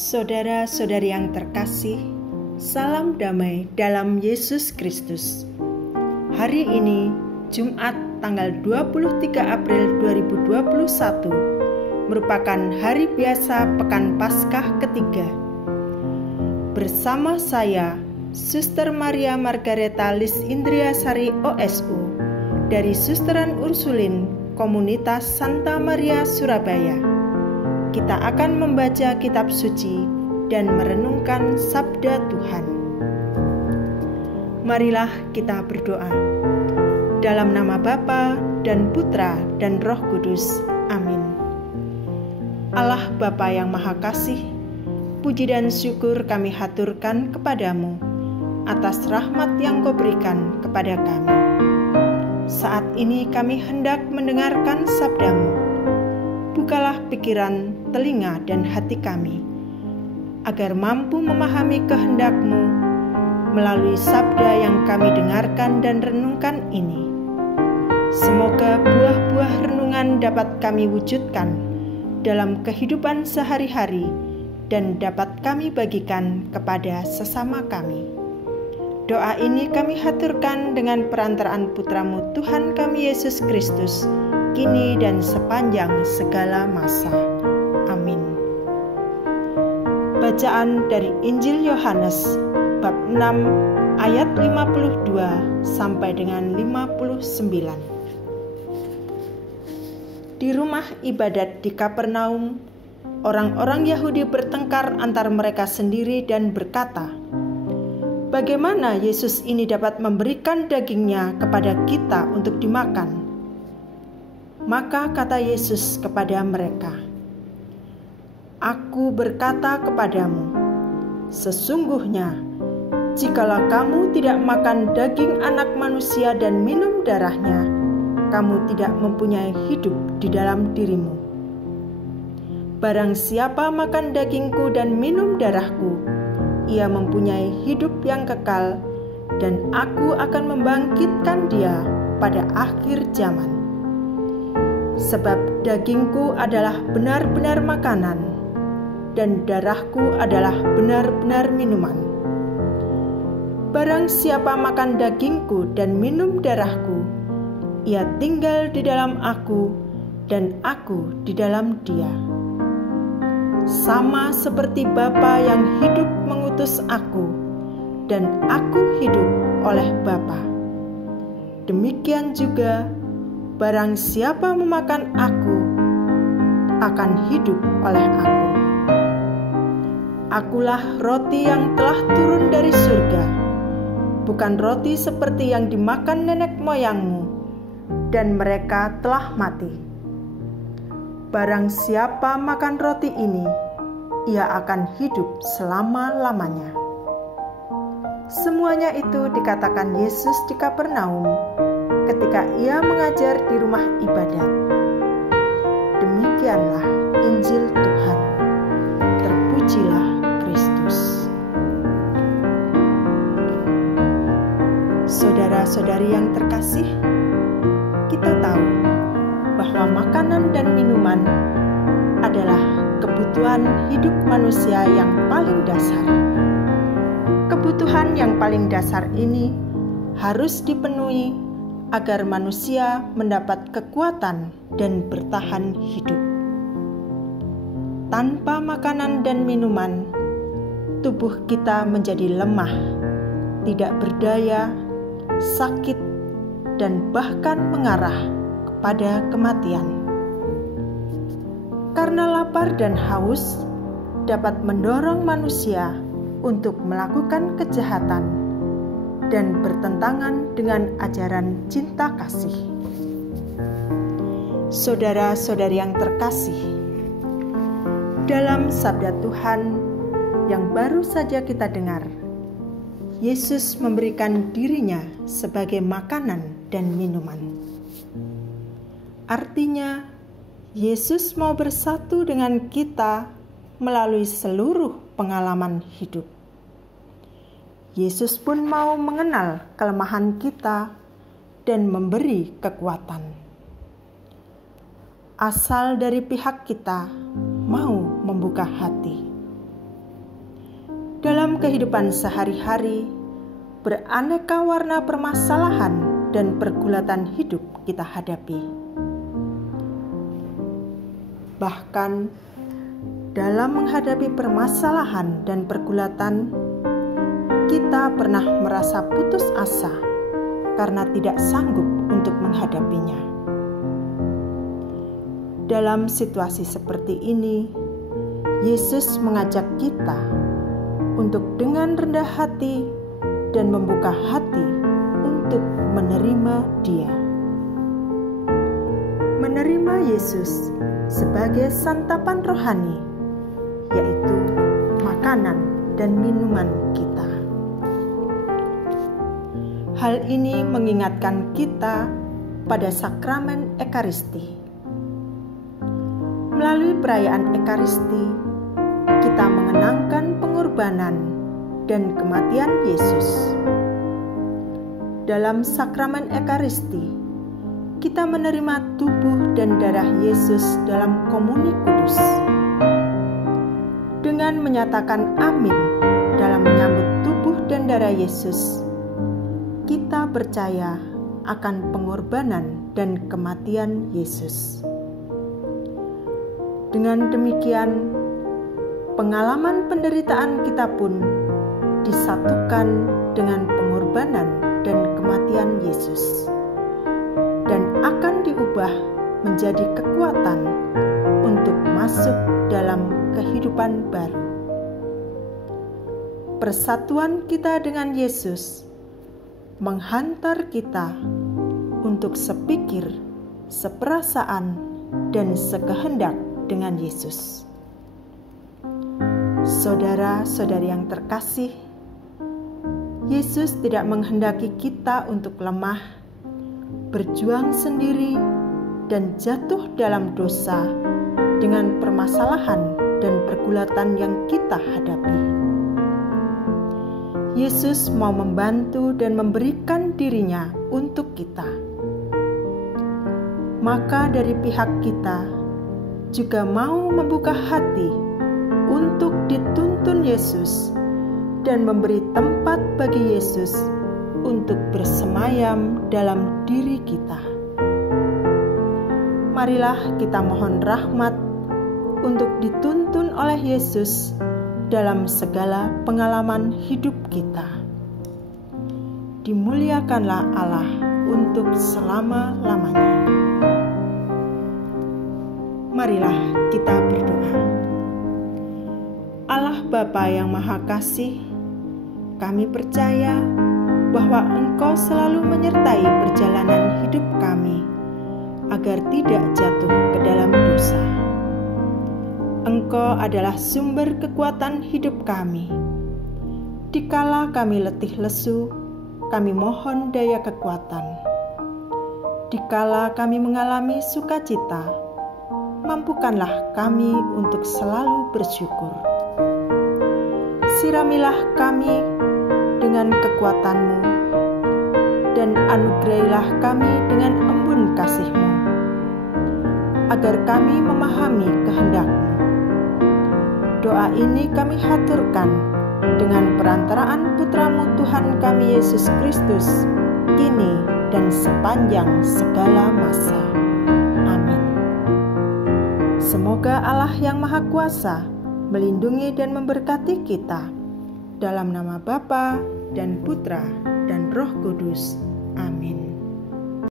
Saudara-saudari yang terkasih, salam damai dalam Yesus Kristus. Hari ini, Jumat tanggal 23 April 2021, merupakan hari biasa Pekan Paskah ketiga. Bersama saya, Suster Maria Margareta Lis Indriasari OSU, dari Susteran Ursulin, Komunitas Santa Maria Surabaya. Kita akan membaca kitab suci dan merenungkan sabda Tuhan. Marilah kita berdoa. Dalam nama Bapa dan Putra dan Roh Kudus. Amin. Allah Bapa yang Maha Kasih, puji dan syukur kami haturkan kepadamu atas rahmat yang Kau berikan kepada kami. Saat ini kami hendak mendengarkan sabdamu. Bukalah pikiran, telinga, dan hati kami, agar mampu memahami kehendak-Mu melalui sabda yang kami dengarkan dan renungkan ini. Semoga buah-buah renungan dapat kami wujudkan dalam kehidupan sehari-hari dan dapat kami bagikan kepada sesama kami. Doa ini kami haturkan dengan perantaraan Putra-Mu Tuhan kami Yesus Kristus, kini dan sepanjang segala masa. Amin. Bacaan dari Injil Yohanes bab 6 ayat 52 sampai dengan 59. Di rumah ibadat di Kapernaum, orang-orang Yahudi bertengkar antar mereka sendiri dan berkata, "Bagaimana Yesus ini dapat memberikan dagingnya kepada kita untuk dimakan?" Maka kata Yesus kepada mereka, "Aku berkata kepadamu, sesungguhnya, jikalau kamu tidak makan daging Anak Manusia dan minum darahnya, kamu tidak mempunyai hidup di dalam dirimu. Barang siapa makan dagingku dan minum darahku, ia mempunyai hidup yang kekal, dan aku akan membangkitkan dia pada akhir zaman. Sebab dagingku adalah benar-benar makanan, dan darahku adalah benar-benar minuman. Barang siapa makan dagingku dan minum darahku, ia tinggal di dalam aku, dan aku di dalam dia. Sama seperti Bapa yang hidup mengutus aku, dan aku hidup oleh Bapa. Demikian juga, barang siapa memakan aku, akan hidup oleh aku. Akulah roti yang telah turun dari surga, bukan roti seperti yang dimakan nenek moyangmu, dan mereka telah mati. Barang siapa makan roti ini, ia akan hidup selama-lamanya." Semuanya itu dikatakan Yesus di Kapernaum ketika ia mengajar di rumah ibadat. Demikianlah Injil Tuhan. Terpujilah Kristus. Saudara-saudari yang terkasih, kita tahu bahwa makanan dan minuman adalah kebutuhan hidup manusia yang paling dasar. Kebutuhan yang paling dasar ini harus dipenuhi agar manusia mendapat kekuatan dan bertahan hidup. Tanpa makanan dan minuman, tubuh kita menjadi lemah, tidak berdaya, sakit, dan bahkan mengarah kepada kematian. Karena lapar dan haus dapat mendorong manusia untuk melakukan kejahatan dan bertentangan dengan ajaran cinta kasih. Saudara-saudari yang terkasih, dalam sabda Tuhan yang baru saja kita dengar, Yesus memberikan dirinya sebagai makanan dan minuman. Artinya, Yesus mau bersatu dengan kita melalui seluruh pengalaman hidup. Yesus pun mau mengenal kelemahan kita dan memberi kekuatan. Asal dari pihak kita mau membuka hati. Dalam kehidupan sehari-hari, beraneka warna permasalahan dan pergulatan hidup kita hadapi. Bahkan dalam menghadapi permasalahan dan pergulatan, kita pernah merasa putus asa karena tidak sanggup untuk menghadapinya. Dalam situasi seperti ini, Yesus mengajak kita untuk dengan rendah hati dan membuka hati untuk menerima Dia. Menerima Yesus sebagai santapan rohani, yaitu makanan dan minuman kita. Hal ini mengingatkan kita pada sakramen Ekaristi. Melalui perayaan Ekaristi, kita mengenangkan pengorbanan dan kematian Yesus. Dalam sakramen Ekaristi, kita menerima tubuh dan darah Yesus dalam komuni kudus. Dengan menyatakan amin dalam menyambut tubuh dan darah Yesus, kita percaya akan pengorbanan dan kematian Yesus. Dengan demikian, pengalaman penderitaan kita pun disatukan dengan pengorbanan dan kematian Yesus, dan akan diubah menjadi kekuatan untuk masuk dalam kehidupan baru. Persatuan kita dengan Yesus menghantar kita untuk sepikir, seperasaan, dan sekehendak dengan Yesus. Saudara-saudari yang terkasih, Yesus tidak menghendaki kita untuk lemah, berjuang sendiri, dan jatuh dalam dosa dengan permasalahan dan pergulatan yang kita hadapi. Yesus mau membantu dan memberikan dirinya untuk kita. Maka dari pihak kita juga mau membuka hati untuk dituntun Yesus dan memberi tempat bagi Yesus untuk bersemayam dalam diri kita. Marilah kita mohon rahmat untuk dituntun oleh Yesus dalam segala pengalaman hidup kita. Dimuliakanlah Allah untuk selama-lamanya. Marilah kita berdoa. Allah Bapa yang Maha Kasih, kami percaya bahwa Engkau selalu menyertai perjalanan hidup kami agar tidak jatuh ke dalam dosa. Engkau adalah sumber kekuatan hidup kami. Dikala kami letih lesu, kami mohon daya kekuatan. Dikala kami mengalami sukacita, mampukanlah kami untuk selalu bersyukur. Siramilah kami dengan kekuatan-Mu, dan anugerailah kami dengan embun kasih-Mu, agar kami memahami kehendak-Mu. Doa ini kami haturkan dengan perantaraan Putra-Mu Tuhan kami Yesus Kristus, kini dan sepanjang segala masa. Amin. Semoga Allah yang Maha Kuasa melindungi dan memberkati kita, dalam nama Bapa dan Putra dan Roh Kudus. Amin.